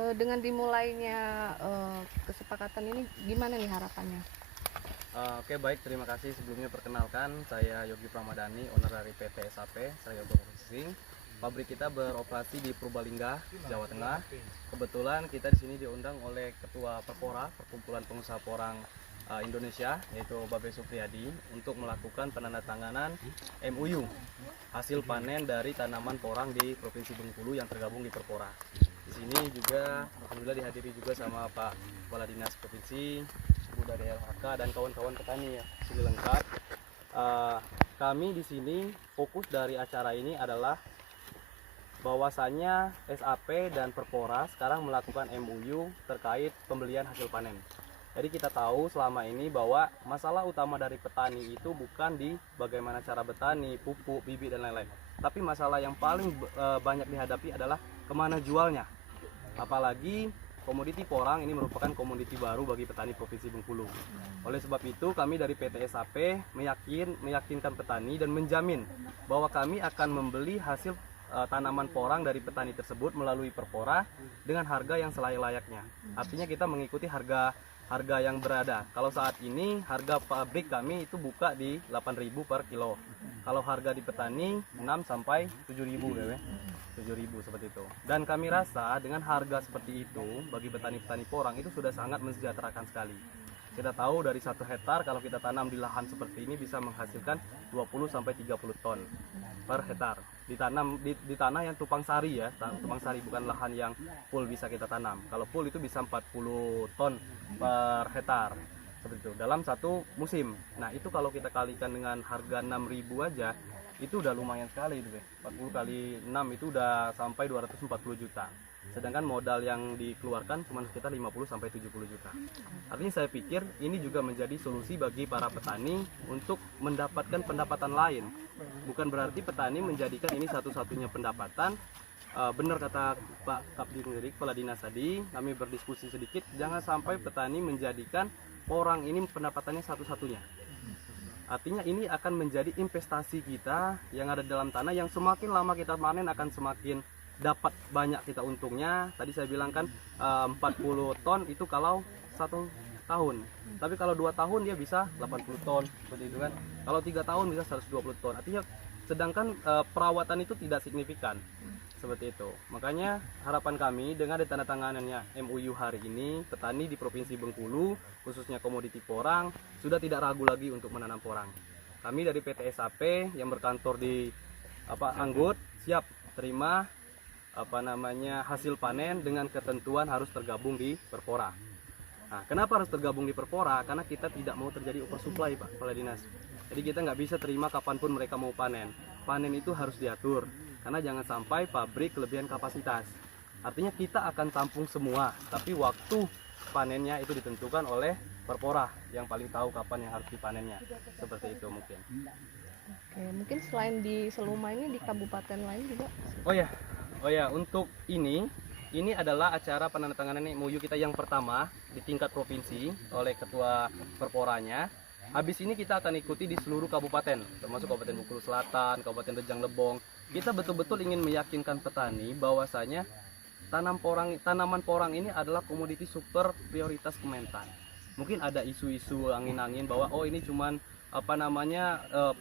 Dengan dimulainya kesepakatan ini gimana nih harapannya? Oke, baik, terima kasih. Sebelumnya perkenalkan, saya Yogi Pramadani, owner dari PT SAP Srayoto Processing. Pabrik kita beroperasi di Purbalingga, Jawa Tengah. Kebetulan kita di sini diundang oleh Ketua Perpora, Perkumpulan Pengusaha Porang Indonesia, yaitu Babe Supriyadi, untuk melakukan penandatanganan MOU hasil panen dari tanaman porang di Provinsi Bengkulu yang tergabung di Perpora. Di sini juga alhamdulillah dihadiri juga sama Pak Kepala Dinas Provinsi, Ibu dari LHK dan kawan-kawan petani ya, sini lengkap. Kami di sini fokus dari acara ini adalah bahwasanya SAP dan Perpora sekarang melakukan MOU terkait pembelian hasil panen. Jadi kita tahu selama ini bahwa masalah utama dari petani itu bukan di bagaimana cara bertani, pupuk, bibit dan lain-lain. Tapi masalah yang paling banyak dihadapi adalah kemana jualnya. Apalagi komoditi porang ini merupakan komoditi baru bagi petani Provinsi Bengkulu. Oleh sebab itu kami dari PT SAP meyakinkan petani dan menjamin bahwa kami akan membeli hasil tanaman porang dari petani tersebut melalui Perpora dengan harga yang selayak-layaknya. Artinya kita mengikuti harga yang berada. Kalau saat ini harga pabrik kami itu buka di 8.000 per kilo. Kalau harga di petani 6 sampai 7.000 ya. 7.000 seperti itu. Dan kami rasa dengan harga seperti itu bagi petani-petani porang itu sudah sangat mensejahterakan sekali. Kita tahu dari 1 hektar kalau kita tanam di lahan seperti ini bisa menghasilkan 20 sampai 30 ton per hektar. Ditanam di tanah yang tupang sari ya, tupang sari bukan lahan yang full bisa kita tanam. Kalau full itu bisa 40 ton per hektar seperti itu dalam satu musim. Nah, itu kalau kita kalikan dengan harga 6.000 aja itu udah lumayan sekali itu, 40 kali 6 itu udah sampai 240 juta. Sedangkan modal yang dikeluarkan cuma sekitar 50 sampai 70 juta. Artinya saya pikir ini juga menjadi solusi bagi para petani untuk mendapatkan pendapatan lain. Bukan berarti petani menjadikan ini satu-satunya pendapatan. Benar kata Pak Kapdin Kepala Dinas tadi, kami berdiskusi sedikit, jangan sampai petani menjadikan porang ini pendapatannya satu-satunya. Artinya ini akan menjadi investasi kita yang ada dalam tanah yang semakin lama kita panen akan semakin dapat banyak kita untungnya. Tadi saya bilang kan 40 ton itu kalau 1 tahun. Tapi kalau 2 tahun dia bisa 80 ton seperti itu kan. Kalau 3 tahun bisa 120 ton. Artinya sedangkan perawatan itu tidak signifikan. Seperti itu. Makanya harapan kami dengan ditandatanganannya MOU hari ini, petani di Provinsi Bengkulu, khususnya komoditi porang, sudah tidak ragu lagi untuk menanam porang. Kami dari PT SAP yang berkantor di Anggut siap terima hasil panen dengan ketentuan harus tergabung di Perpora. Nah, kenapa harus tergabung di Perpora? Karena kita tidak mau terjadi oversupply, Pak Kepala Dinas. Jadi kita nggak bisa terima kapanpun mereka mau panen. Panen itu harus diatur, karena jangan sampai pabrik kelebihan kapasitas. Artinya kita akan tampung semua, tapi waktu panennya itu ditentukan oleh Perpora yang paling tahu kapan yang harus dipanennya. Seperti itu mungkin. Oke, mungkin selain di Seluma ini di kabupaten lain juga. Oh ya, untuk ini adalah acara penandatanganan MOU kita yang pertama di tingkat provinsi oleh Ketua Perporanya. Habis ini kita akan ikuti di seluruh kabupaten, termasuk Kabupaten Bengkulu Selatan, Kabupaten Rejang Lebong. Kita betul-betul ingin meyakinkan petani bahwasanya tanaman porang ini adalah komoditi super prioritas Kementan. Mungkin ada isu-isu angin-angin bahwa oh ini cuman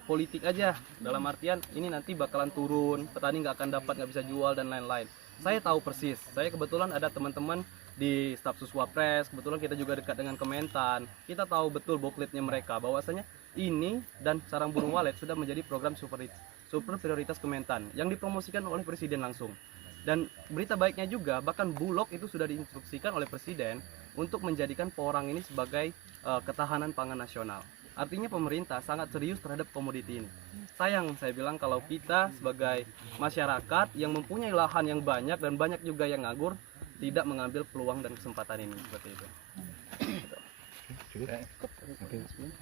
politik aja, dalam artian ini nanti bakalan turun, petani nggak akan dapat, nggak bisa jual dan lain-lain. Saya tahu persis, saya kebetulan ada teman-teman di staf Suswapres, kebetulan kita juga dekat dengan Kementan, kita tahu betul bookletnya mereka bahwasanya ini dan sarang burung walet sudah menjadi program super prioritas Kementan yang dipromosikan oleh Presiden langsung. Dan berita baiknya juga, bahkan Bulog itu sudah diinstruksikan oleh Presiden untuk menjadikan porang ini sebagai ketahanan pangan nasional. Artinya pemerintah sangat serius terhadap komoditi ini. Sayang saya bilang kalau kita sebagai masyarakat yang mempunyai lahan yang banyak dan banyak juga yang nganggur tidak mengambil peluang dan kesempatan ini seperti itu.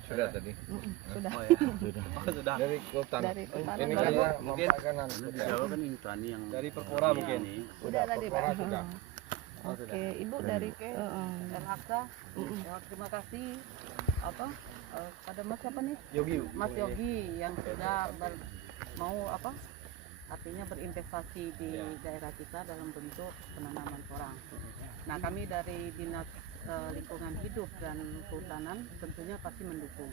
Sudah tadi. Sudah. Oh ya. Sudah. Dari Sultan. Dari Sultan. Ini Dari- kan mungkin di Jawa kan ini petani yang Dari Perpora mungkin. Udah tadi, Pak. sudah. Oh, sudah. Oke, Ibu dari LHK, terima kasih pada Mas siapa nih? Yogi. Mas Yogi yang sudah artinya berinvestasi di daerah kita dalam bentuk penanaman porang. Nah, kami dari Dinas Lingkungan Hidup dan Kehutanan tentunya pasti mendukung.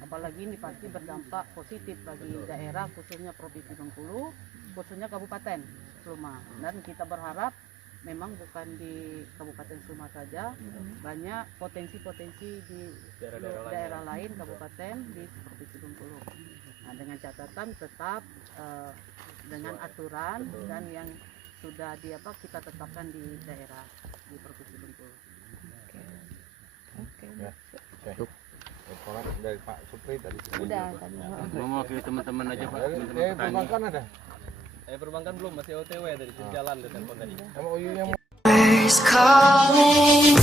Apalagi ini pasti berdampak positif bagi daerah, khususnya Provinsi Bengkulu, khususnya Kabupaten Seluma. Dan kita berharap memang bukan di Kabupaten Seluma saja, banyak potensi-potensi di daerah lain kabupaten di Provinsi Bengkulu. Nah, dengan catatan tetap dengan aturan dan yang sudah kita tetapkan di daerah di Provinsi Bengkulu. Oke. Ya. Oke. Laporan dari Pak Supri tadi. Udah tadi. Mau mewakili teman-teman aja Pak, teman-teman petani. Perbankan ada? Perbankan belum, masih OTW dari jalan dan telepon tadi. MOU yang Calling.